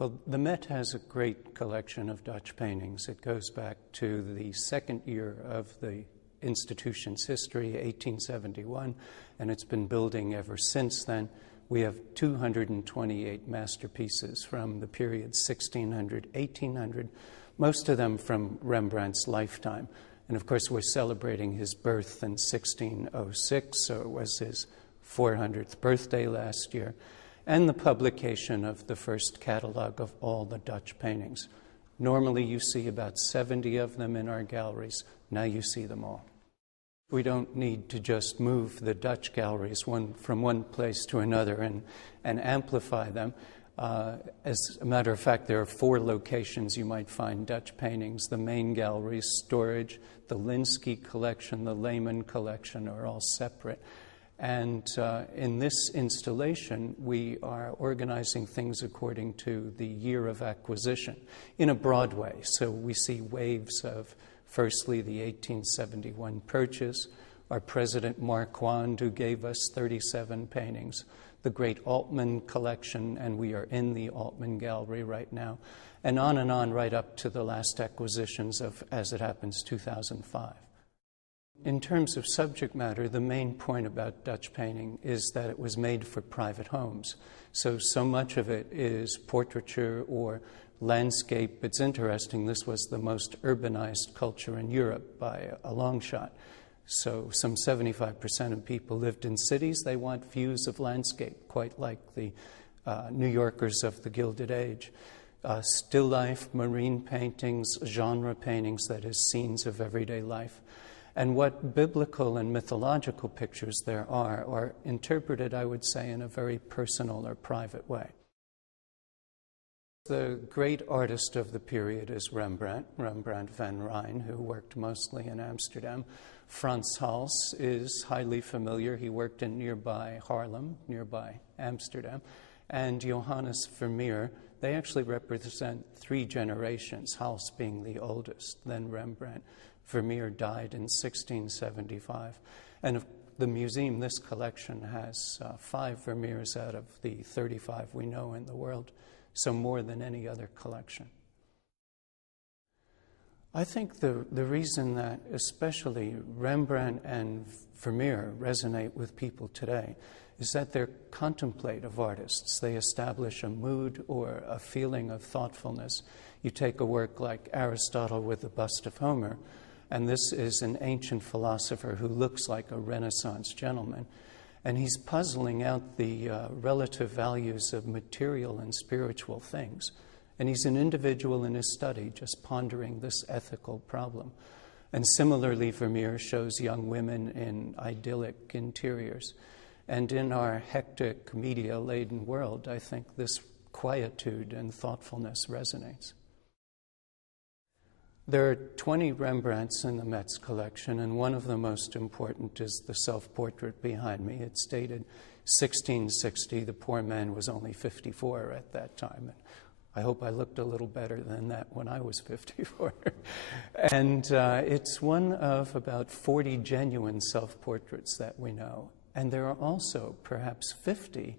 Well, the Met has a great collection of Dutch paintings. It goes back to the second year of the institution's history, 1871, and it's been building ever since then. We have 228 masterpieces from the period 1600, 1800, most of them from Rembrandt's lifetime. And of course, we're celebrating his birth in 1606, so it was his 400th birthday last year, and the publication of the first catalogue of all the Dutch paintings. Normally you see about 70 of them in our galleries. Now you see them all. We don't need to just move the Dutch galleries from one place to another and amplify them. As a matter of fact, there are 4 locations you might find Dutch paintings. The main gallery's storage, the Linsky collection, the Lehman collection are all separate. And in this installation, we are organizing things according to the year of acquisition in a broad way. So we see waves of, firstly, the 1871 purchase, our president Marquand, who gave us 37 paintings, the great Altman collection, and we are in the Altman gallery right now, and on right up to the last acquisitions of, as it happens, 2005. In terms of subject matter, the main point about Dutch painting is that it was made for private homes. So much of it is portraiture or landscape. It's interesting, this was the most urbanized culture in Europe by a long shot. So some 75% of people lived in cities. They want views of landscape, quite like the New Yorkers of the Gilded Age. Still life, marine paintings, genre paintings, that is, scenes of everyday life. And what biblical and mythological pictures there are interpreted, I would say, in a very personal or private way. The great artist of the period is Rembrandt van Rijn, who worked mostly in Amsterdam. Frans Hals is highly familiar. He worked in nearby Haarlem, nearby Amsterdam. And Johannes Vermeer, they actually represent 3 generations, Hals being the oldest, then Rembrandt. Vermeer died in 1675. And the museum, this collection has 5 Vermeers out of the 35 we know in the world, so more than any other collection. I think the reason that especially Rembrandt and Vermeer resonate with people today is that they're contemplative artists. They establish a mood or a feeling of thoughtfulness. You take a work like Aristotle with the bust of Homer, and this is an ancient philosopher who looks like a Renaissance gentleman, and he's puzzling out the relative values of material and spiritual things. And he's an individual in his study, just pondering this ethical problem. And similarly, Vermeer shows young women in idyllic interiors. And in our hectic, media-laden world, I think this quietude and thoughtfulness resonates. There are 20 Rembrandts in the Met's collection, and one of the most important is the self-portrait behind me. It's dated 1660. The poor man was only 54 at that time. And I hope I looked a little better than that when I was 54. And it's one of about 40 genuine self-portraits that we know. And there are also perhaps 50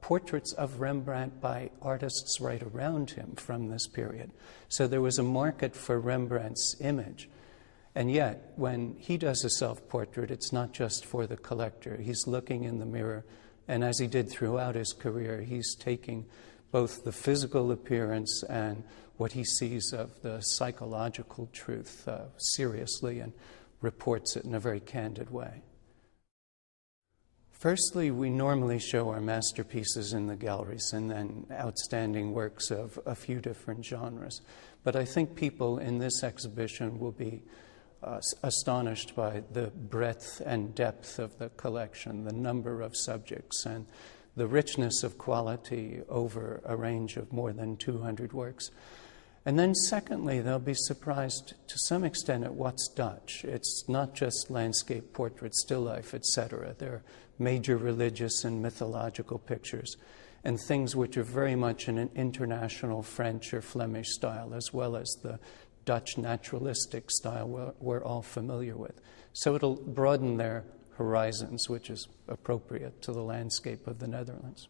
portraits of Rembrandt by artists right around him from this period. So there was a market for Rembrandt's image. And yet, when he does a self-portrait, it's not just for the collector. He's looking in the mirror, and as he did throughout his career, he's taking both the physical appearance and what he sees of the psychological truth seriously and reports it in a very candid way. Firstly, we normally show our masterpieces in the galleries and then outstanding works of a few different genres. But I think people in this exhibition will be astonished by the breadth and depth of the collection, the number of subjects, and the richness of quality over a range of more than 200 works. And then secondly, they'll be surprised to some extent at what's Dutch. It's not just landscape, portrait, still life, etc. There are major religious and mythological pictures and things which are very much in an international French or Flemish style, as well as the Dutch naturalistic style we're all familiar with. So it'll broaden their horizons, which is appropriate to the landscape of the Netherlands.